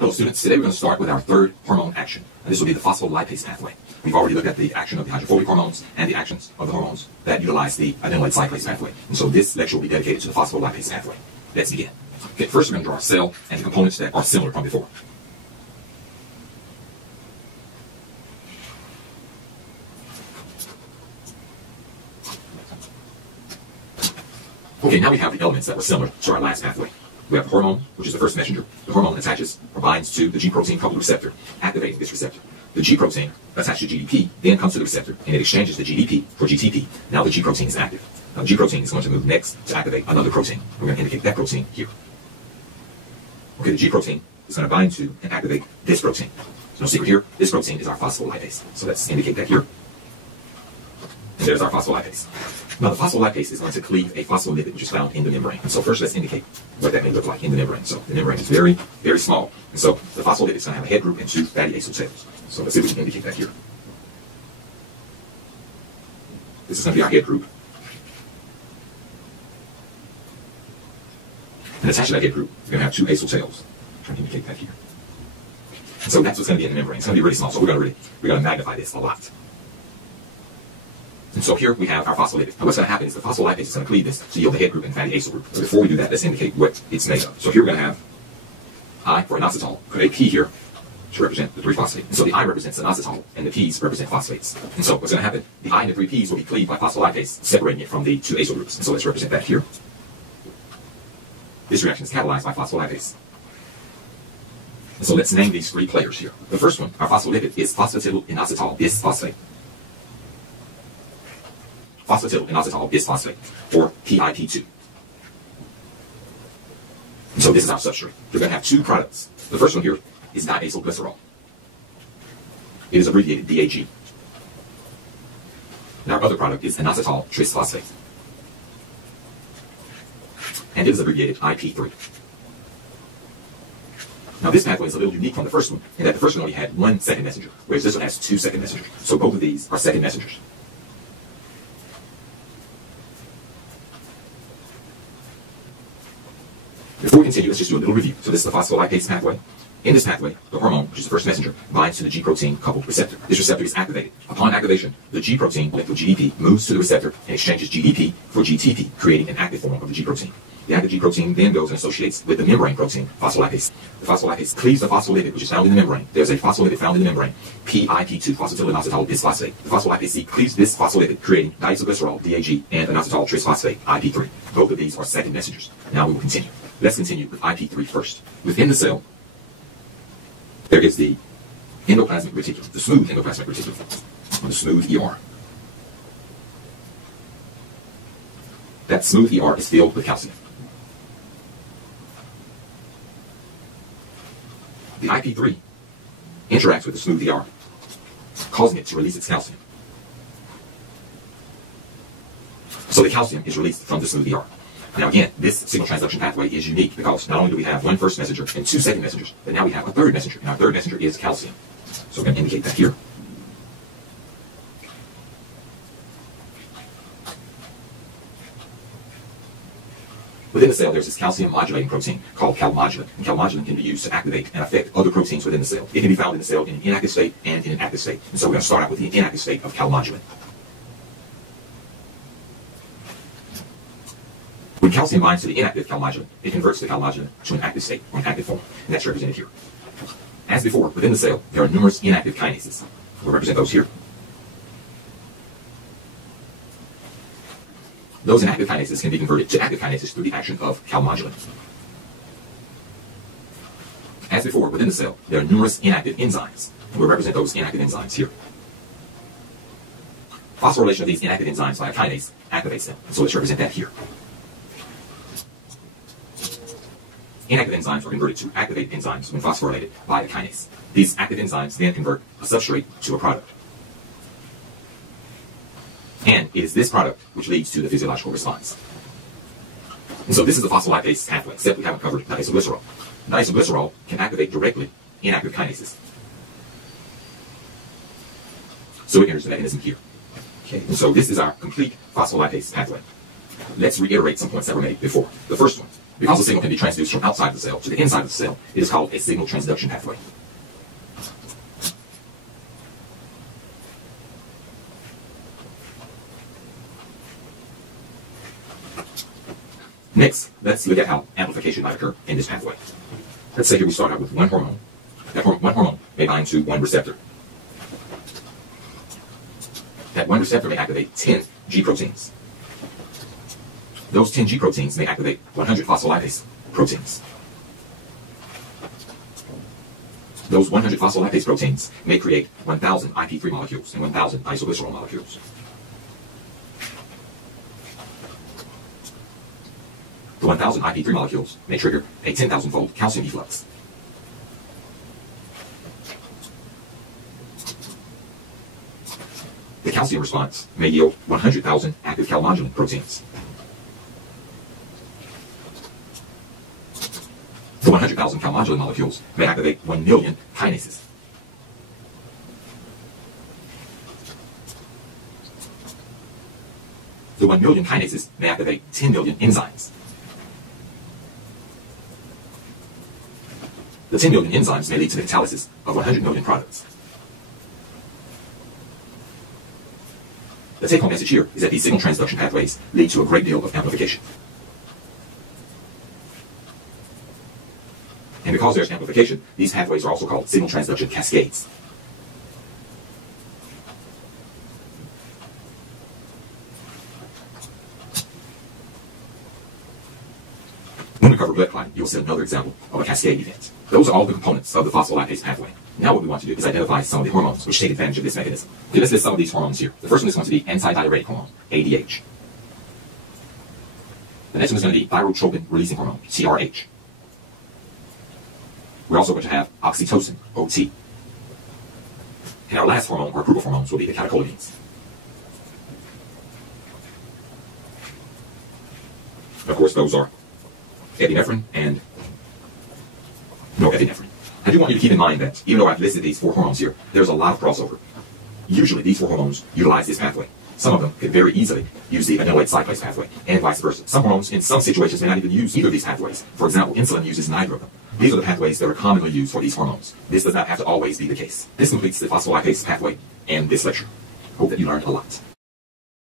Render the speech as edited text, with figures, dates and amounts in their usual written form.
Hello students, today we're going to start with our third hormone action. And this will be the phospholipase pathway. We've already looked at the action of the hydrophobic hormones and the actions of the hormones that utilize the adenylate cyclase pathway. And so this lecture will be dedicated to the phospholipase pathway. Let's begin. Okay, first we're going to draw a cell and the components that are similar from before. Okay, now we have the elements that were similar to our last pathway. We have the hormone, which is the first messenger. The hormone attaches or binds to the G protein coupled receptor, activating this receptor. The G protein attached to GDP then comes to the receptor and it exchanges the GDP for GTP. Now the G protein is active. Now the G protein is going to move next to activate another protein. We're going to indicate that protein here. Okay, the G protein is going to bind to and activate this protein. There's no secret here. This protein is our phospholipase. So let's indicate that here. And there's our phospholipase. Now the phospholipase is going to cleave a phospholipid which is found in the membrane. And so first let's indicate what that may look like in the membrane. So the membrane is very, very small. And so the phospholipid is going to have a head group and two fatty acyl tails. So let's see if we can indicate that here. This is going to be our head group. And attached to that head group, we're going to have two acyl tails. I'm trying to indicate that here. And so that's what's going to be in the membrane. It's going to be really small. So we're going to magnify this a lot. And so here we have our phospholipid. Now what's going to happen is the phospholipase is going to cleave this to yield the head group and fatty acyl group. But before we do that, let's indicate what it's made of. So here we're going to have I for inositol, put a P here to represent the 3-phosphate. And so the I represents inositol and the P's represent phosphates. And so what's going to happen, the I and the 3 P's will be cleaved by phospholipase, separating it from the two acyl groups. And so let's represent that here. This reaction is catalyzed by phospholipase. And so let's name these three players here. The first one, our phospholipid, is phosphatidylinositol bisphosphate. Phosphatidylinositol bisphosphate, or PIP2. And so this is our substrate. We're going to have two products. The first one here is diacylglycerol. It is abbreviated DAG. And our other product is inositol trisphosphate. And it is abbreviated IP3. Now this pathway is a little unique from the first one, in that the first one only had one second messenger, whereas this one has two second messengers. So both of these are second messengers. Before we continue, let's just do a little review. So this is the phospholipase pathway. In this pathway, the hormone, which is the first messenger, binds to the G protein coupled receptor. This receptor is activated. Upon activation, the G protein, linked with GDP, moves to the receptor and exchanges GDP for GTP, creating an active form of the G protein. The active G protein then goes and associates with the membrane protein, phospholipase. The phospholipase cleaves the phospholipid, which is found in the membrane. There's a phospholipid found in the membrane, PIP2, phosphatidylinositol bisphosphate. The phospholipase C cleaves this phospholipid, creating diacylglycerol, DAG, and inositol trisphosphate, IP3. Both of these are second messengers. Now we will continue. Let's continue with IP3 first. Within the cell, there is the endoplasmic reticulum, the smooth endoplasmic reticulum, or the smooth ER. That smooth ER is filled with calcium. The IP3 interacts with the smooth ER, causing it to release its calcium. So the calcium is released from the smooth ER. Now again, this signal transduction pathway is unique because not only do we have one first messenger and two second messengers, but now we have a third messenger, and our third messenger is calcium. So we're going to indicate that here. Within the cell, there's this calcium modulating protein called calmodulin, and calmodulin can be used to activate and affect other proteins within the cell. It can be found in the cell in an inactive state and in an active state. And so we're going to start out with the inactive state of calmodulin. When calcium binds to the inactive calmodulin, it converts the calmodulin to an active state, or an active form, and that's represented here. As before, within the cell, there are numerous inactive kinases. We'll represent those here. Those inactive kinases can be converted to active kinases through the action of calmodulin. As before, within the cell, there are numerous inactive enzymes, and we'll represent those inactive enzymes here. Phosphorylation of these inactive enzymes by a kinase activates them, and so let's represent that here. Inactive enzymes are converted to activate enzymes when phosphorylated by a kinase. These active enzymes then convert a substrate to a product. And it is this product which leads to the physiological response. And so this is the phospholipase pathway, except we haven't covered diacylglycerol. Diacylglycerol can activate directly inactive kinases. So it enters the mechanism here. Okay, and so this is our complete phospholipase pathway. Let's reiterate some points that were made before. The first one, Because the signal can be transduced from outside of the cell to the inside of the cell, it is called a signal transduction pathway. Next, let's look at how amplification might occur in this pathway. Let's say here we start out with one hormone. That one hormone may bind to one receptor. That one receptor may activate 10 G proteins. Those 10 G proteins may activate 100 phospholipase proteins. Those 100 phospholipase proteins may create 1,000 IP3 molecules and 1,000 isoglycerol molecules. The 1,000 IP3 molecules may trigger a 10,000-fold calcium efflux. The calcium response may yield 100,000 active calmodulin proteins. The 100,000 calmodulin molecules may activate 1 million kinases. The 1 million kinases may activate 10 million enzymes. The 10 million enzymes may lead to the catalysis of 100 million products. The take-home message here is that these signal transduction pathways lead to a great deal of amplification. And because there's amplification, these pathways are also called signal transduction cascades. When we cover blood clotting, you'll see another example of a cascade event. Those are all the components of the phospholipase pathway. Now what we want to do is identify some of the hormones which take advantage of this mechanism. Okay, let's list some of these hormones here. The first one is going to be antidiuretic hormone, ADH. The next one is going to be thyrotropin releasing hormone, TRH. We're also going to have oxytocin, OT. And our last hormone, or group of hormones, will be the catecholamines. Of course, those are epinephrine and norepinephrine. I do want you to keep in mind that even though I've listed these 4 hormones here, there's a lot of crossover. Usually, these 4 hormones utilize this pathway. Some of them could very easily use the adenylate cyclase pathway, and vice versa. Some hormones, in some situations, may not even use either of these pathways. For example, insulin uses neither of them. These are the pathways that are commonly used for these hormones. This does not have to always be the case. This completes the phospholipase pathway and this lecture. Hope that you learned a lot.